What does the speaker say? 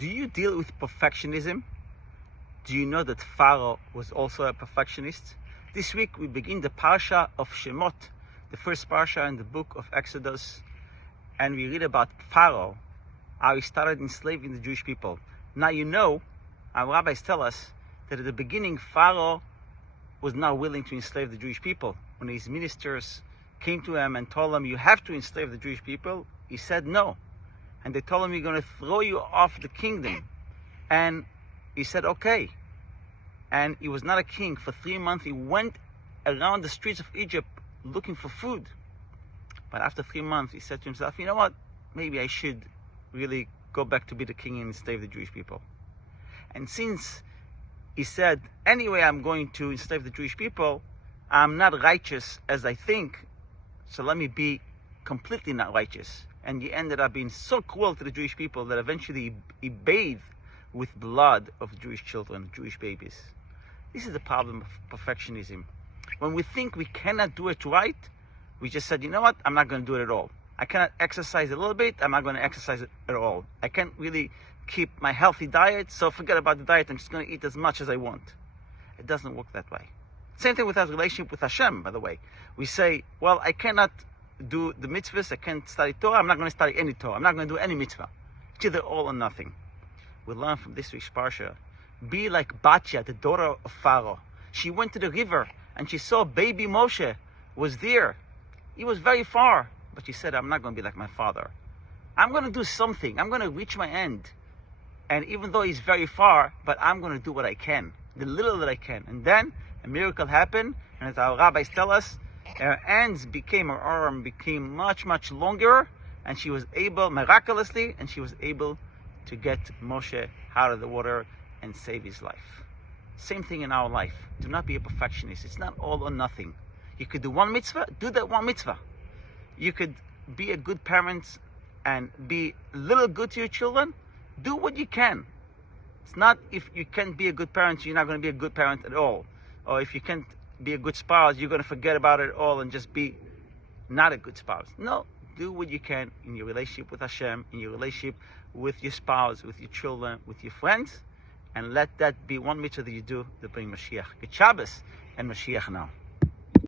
Do you deal with perfectionism? Do you know that Pharoh was also a perfectionist? This week we begin the parsha of Shemot, the first parsha in the book of Exodus, and we read about Pharoh, how he started enslaving the Jewish people. Now you know, our rabbis tell us that at the beginning Pharoh was not willing to enslave the Jewish people. When his ministers came to him and told him, you have to enslave the Jewish people, he said no. And they told him, we're going to throw you off the kingdom. And he said, okay. And he was not a king. For 3 months, he went around the streets of Egypt looking for food. But after 3 months, he said to himself, you know what? Maybe I should really go back to be the king and enslave the Jewish people. And since he said, anyway, I'm going to enslave the Jewish people, I'm not righteous as I think, so let me be completely not righteous. And he ended up being so cruel to the Jewish people that eventually he bathed with blood of Jewish children, Jewish babies. This is the problem of perfectionism. When we think we cannot do it right, we just said, you know what, I'm not going to do it at all. I cannot exercise a little bit, I'm not going to exercise it at all. I can't really keep my healthy diet, so forget about the diet, I'm just going to eat as much as I want. It doesn't work that way. Same thing with our relationship with Hashem, by the way. We say, well, I cannot do the mitzvahs, I can't study Torah, I'm not going to study any Torah, I'm not going to do any mitzvah. It's either all or nothing. We learn from this week's parsha, be like Batya, the daughter of Pharoh. She went to the river and she saw baby Moshe was there. He was very far, but she said, I'm not going to be like my father. I'm going to do something, I'm going to reach my end. And even though he's very far, but I'm going to do what I can, the little that I can. And then a miracle happened, and as our rabbis tell us, her arm became much, much longer, and she was able, miraculously, to get Moshe out of the water and save his life. Same thing in our life. Do not be a perfectionist. It's not all or nothing. You could do one mitzvah, do that one mitzvah. You could be a good parent and be a little good to your children. Do what you can. It's not if you can't be a good parent, you're not going to be a good parent at all. Or if you can't be a good spouse, you're going to forget about it all and just be not a good spouse. No, do what you can in your relationship with Hashem, in your relationship with your spouse, with your children, with your friends, and let that be one mitzvah that you do to bring Mashiach. Good Shabbos and Mashiach now.